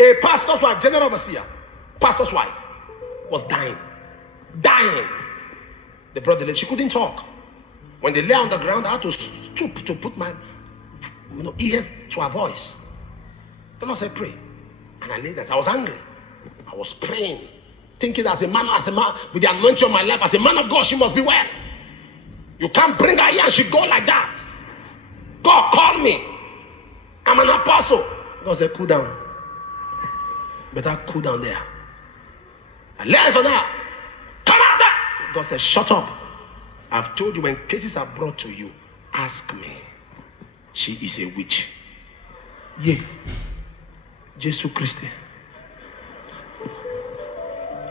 A pastor's wife, general overseer, pastor's wife, was dying. They brought the lady. She couldn't talk. When they lay on the ground, I had to stoop to put my ears to her voice. The Lord said, pray. And I laid there. I was angry. I was praying, thinking as a man, with the anointing on my life, as a man of God, she must be well. You can't bring her here and she go like that. God called me. I'm an apostle. God said, cool down. Better cool down there. I laid on her. Come out there. God said, shut up. I've told you, when cases are brought to you, ask me. She is a witch. Yeah. Jesus Christ.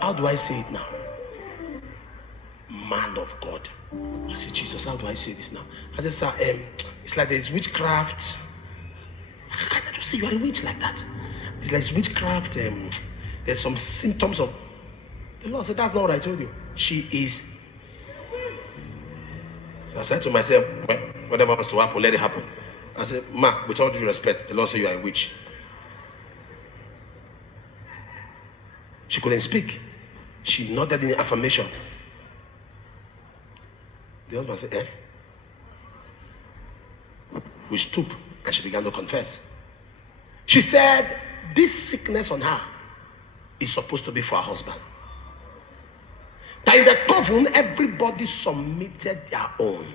How do I say it now? Man of God. I said, Jesus, how do I say this now? I said, sir, it's like there's witchcraft. Can I just say you are a witch like that? It's like witchcraft. There's some symptoms of. The Lord said, that's not what I told you. She is. So I said to myself, well, whatever was to happen, let it happen. I said, ma, with all due respect, the Lord said you are a witch. She couldn't speak. She nodded in affirmation. The husband said, eh? We stooped and she began to confess. She said, this sickness on her is supposed to be for her husband. That in the coven, everybody submitted their own.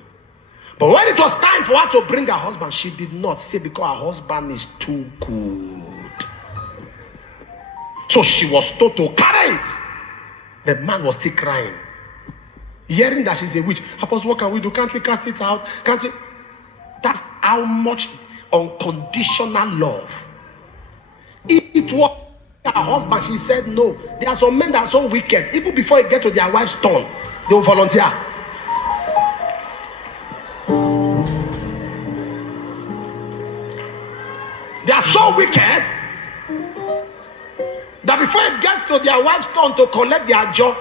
But when it was time for her to bring her husband, she did not say because her husband is too good. So she was told to carry it. The man was still crying. Hearing that she's a witch. Apostle, what can we do? Can't we cast it out? Can't we? That's how much unconditional love. It was her husband. She said no. There are some men that are so wicked. Even before they get to their wife's turn, they will volunteer. They are so wicked that before it gets to their wife's turn to collect their job,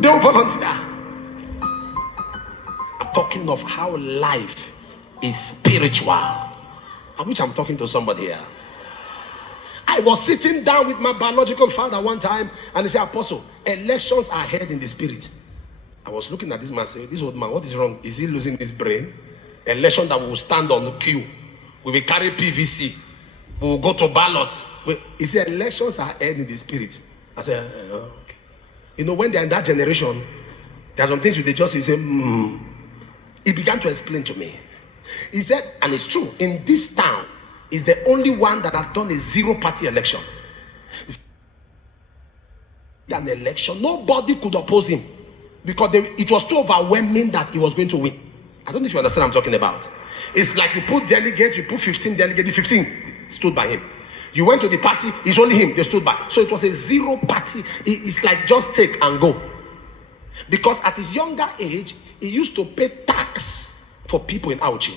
they will volunteer. I'm talking of how life is spiritual. I wish I'm talking to somebody here. I was sitting down with my biological father one time, and he said, Apostle, elections are held in the spirit. I was looking at this man, saying, this old man, what is wrong? Is he losing his brain? Election that will stand on the queue. We will carry PVC. We will go to ballots. He said, elections are held in the spirit. I said, okay. You know, when they're in that generation, there are some things they just say, He began to explain to me. He said, and it's true, in this town, is the only one that has done a zero-party election. An election, nobody could oppose him because it was too overwhelming that he was going to win. I don't know if you understand what I'm talking about. It's like you put delegates, you put 15 delegates, the 15 stood by him. You went to the party, it's only him, they stood by. So it was a zero party. It's like just take and go. Because at his younger age, he used to pay tax for people in Auchi.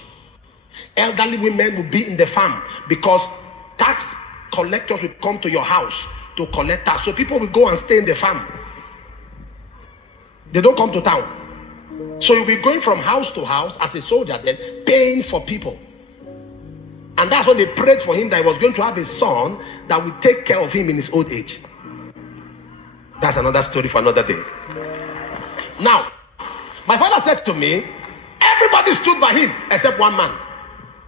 Elderly women would be in the farm because tax collectors would come to your house to collect tax. So people will go and stay in the farm. They don't come to town. So you'll be going from house to house as a soldier, then paying for people. And that's when they prayed for him that he was going to have a son that would take care of him in his old age. That's another story for another day. Now, my father said to me, everybody stood by him except one man.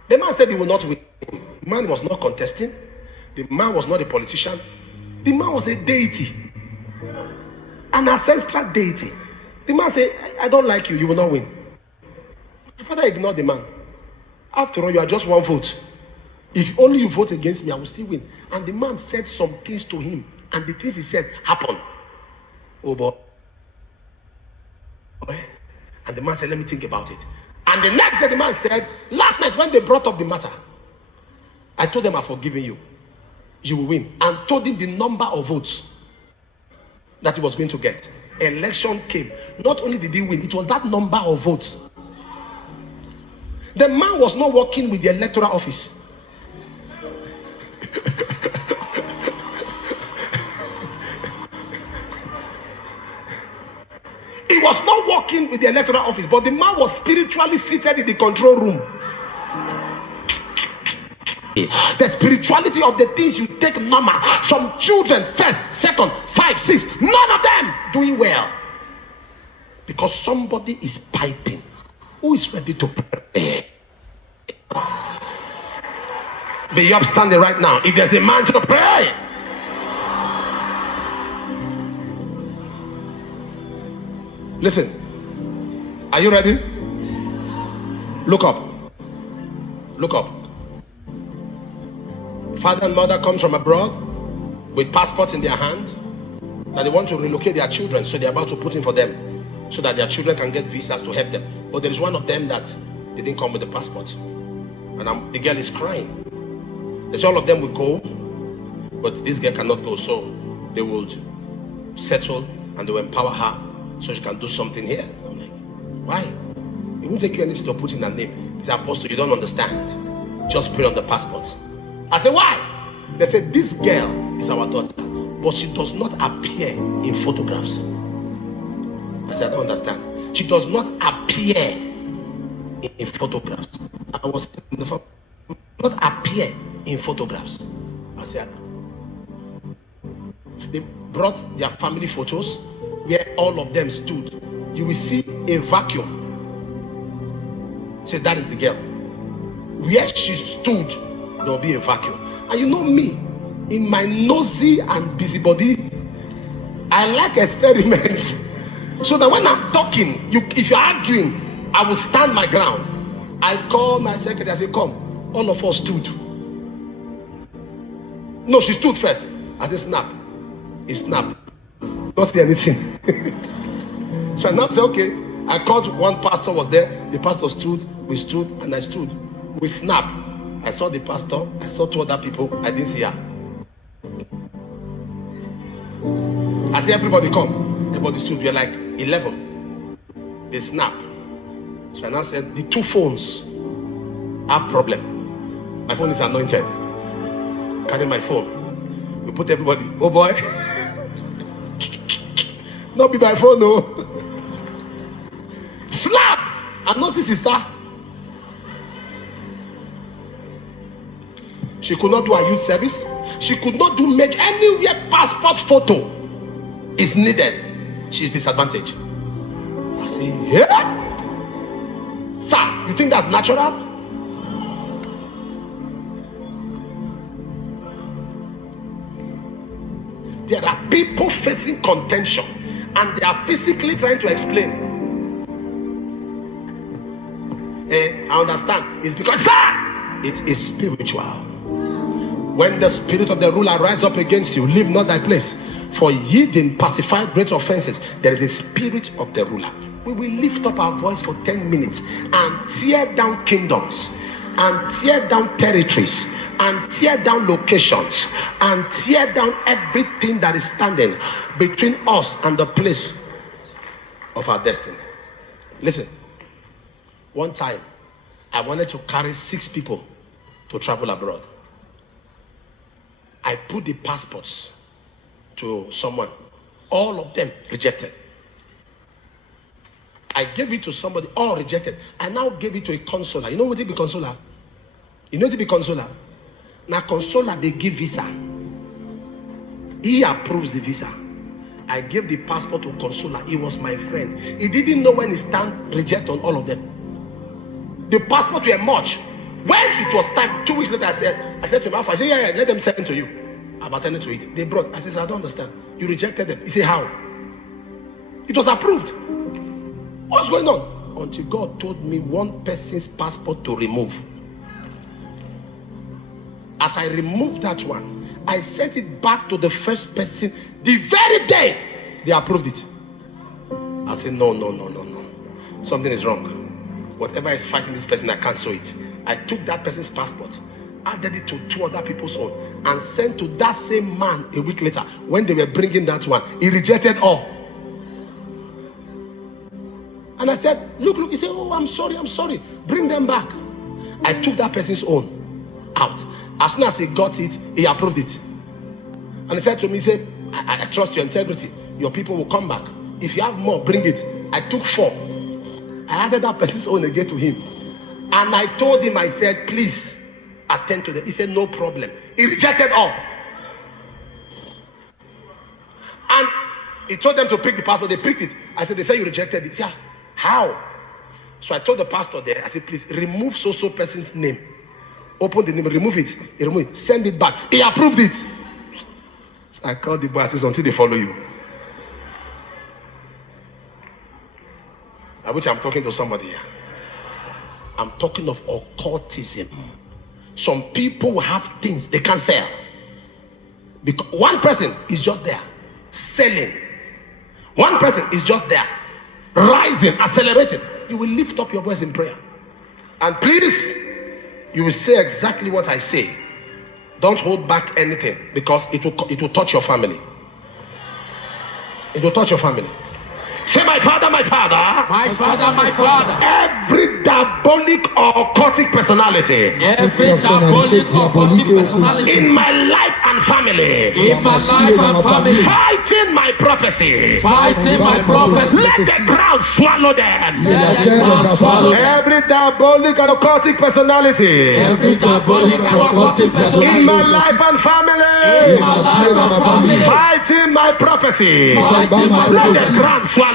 The man said he will not win. The man was not contesting. The man was not a politician. The man was a deity. An ancestral deity. The man said, I don't like you, you will not win. My father ignored the man. After all, you are just one vote. If only you vote against me, I will still win. And the man said some things to him. And the things he said happened. Oh boy. And the man said, let me think about it. And the next day the man said, last night when they brought up the matter, I told them I've forgiven you. You will win. And told him the number of votes that he was going to get. Election came. Not only did he win, it was that number of votes. The man was not working with the electoral office. He was not working with the electoral office, but the man was spiritually seated in the control room. The spirituality of the things you take normal. Some children, first, second, 5, 6, none of them doing well. Because somebody is piping. Who is ready to pray? Be upstanding right now. If there's a man to pray. Listen. Are you ready? Look up. Look up. Father and mother comes from abroad with passports in their hand that they want to relocate their children, so they're about to put in for them so that their children can get visas to help them. But there is one of them that didn't come with the passport, and the girl is crying. They say all of them will go, but this girl cannot go, so they will settle and they will empower her so she can do something here. I'm like, why? It won't take you anything to put in her name. It's Apostle, you don't understand. Just put on the passports. I said, why? They said, this girl is our daughter, but she does not appear in photographs. I said, I don't understand. She does not appear in photographs. I was in the phone. Not appear in photographs. I said, they brought their family photos where all of them stood. You will see a vacuum. Say, that is the girl. Where she stood, there will be a vacuum. And you know me, in my nosy and busybody, I like experiments. So that when I'm talking, if you're arguing, I will stand my ground. I call my secretary, I say, come. All of us stood. No, she stood first. I said, snap. It snapped. Don't say anything. So I now say, okay. I called, one pastor was there. The pastor stood, we stood, and I stood. We snapped. I saw the pastor, I saw 2 other people, I didn't see her. I said, everybody come. Everybody stood, we are like 11. They snap. So I now said, the 2 phones have problem. My phone is anointed. Carry my phone. We put everybody, oh boy. Not be my phone, no. Slap! I'm not his sister. She could not do a youth service. She could not do make anywhere passport photo is needed. She is disadvantaged. I say, yeah? Sir, you think that's natural? There are people facing contention and they are physically trying to explain. I understand. It's because, sir, it is spiritual. When the spirit of the ruler rise up against you, leave not thy place. For ye did pacify great offenses. There is a spirit of the ruler. We will lift up our voice for 10 minutes and tear down kingdoms, and tear down territories, and tear down locations, and tear down everything that is standing between us and the place of our destiny. Listen, one time I wanted to carry 6 people to travel abroad. I put the passports to someone. All of them rejected. I gave it to somebody, all rejected. I now gave it to a consular. You know what it be consular? You know what it be consular? Now consular, they give visa. He approves the visa. I gave the passport to consular. He was my friend. He didn't know when he stand reject on all of them. The passport were much. When it was time, 2 weeks later, I said to him, I said, yeah, let them send to you. I'm attending to it. They brought. I said, I don't understand. You rejected them. He said, how? It was approved. What's going on? Until God told me one person's passport to remove. As I removed that one, I sent it back to the first person the very day they approved it. I said, no. Something is wrong. Whatever is fighting this person, I can't show it. I took that person's passport, added it to 2 other people's own, and sent to that same man a week later. When they were bringing that one, he rejected all. And I said, look. He said, oh, I'm sorry. Bring them back. I took that person's own out. As soon as he got it, he approved it. And he said to me, he said, I trust your integrity. Your people will come back. If you have more, bring it. I took 4. I added that person's own again to him. And I told him, I said, please, attend to them. He said, no problem. He rejected all. And he told them to pick the pastor. They picked it. I said, they said you rejected it. Yeah. How? So I told the pastor there, I said, please remove so person's name. Open the name, remove it. He removed it. Send it back. He approved it. So I called the boy. I said, until they follow you. I wish I'm talking to somebody here. I'm talking of occultism. Some people have things they can't sell. Because one person is just there selling. One person is just there rising, accelerating. You will lift up your voice in prayer. And please, you will say exactly what I say. Don't hold back anything, because it will touch your family. It will touch your family. Say, my father, my father. My father, my father. Every diabolic or occultic personality. Every diabolic or occultic personality. In my life and family. In my life and family. Fighting my prophecy. Fighting my prophecy. Let the ground swallow them. Let the ground swallow them. Every diabolic and occultic personality. Every diabolic and occultic personality. In my life and family. In my life and family. Fighting my prophecy. Fighting my Let the prophecy. ground swallow them.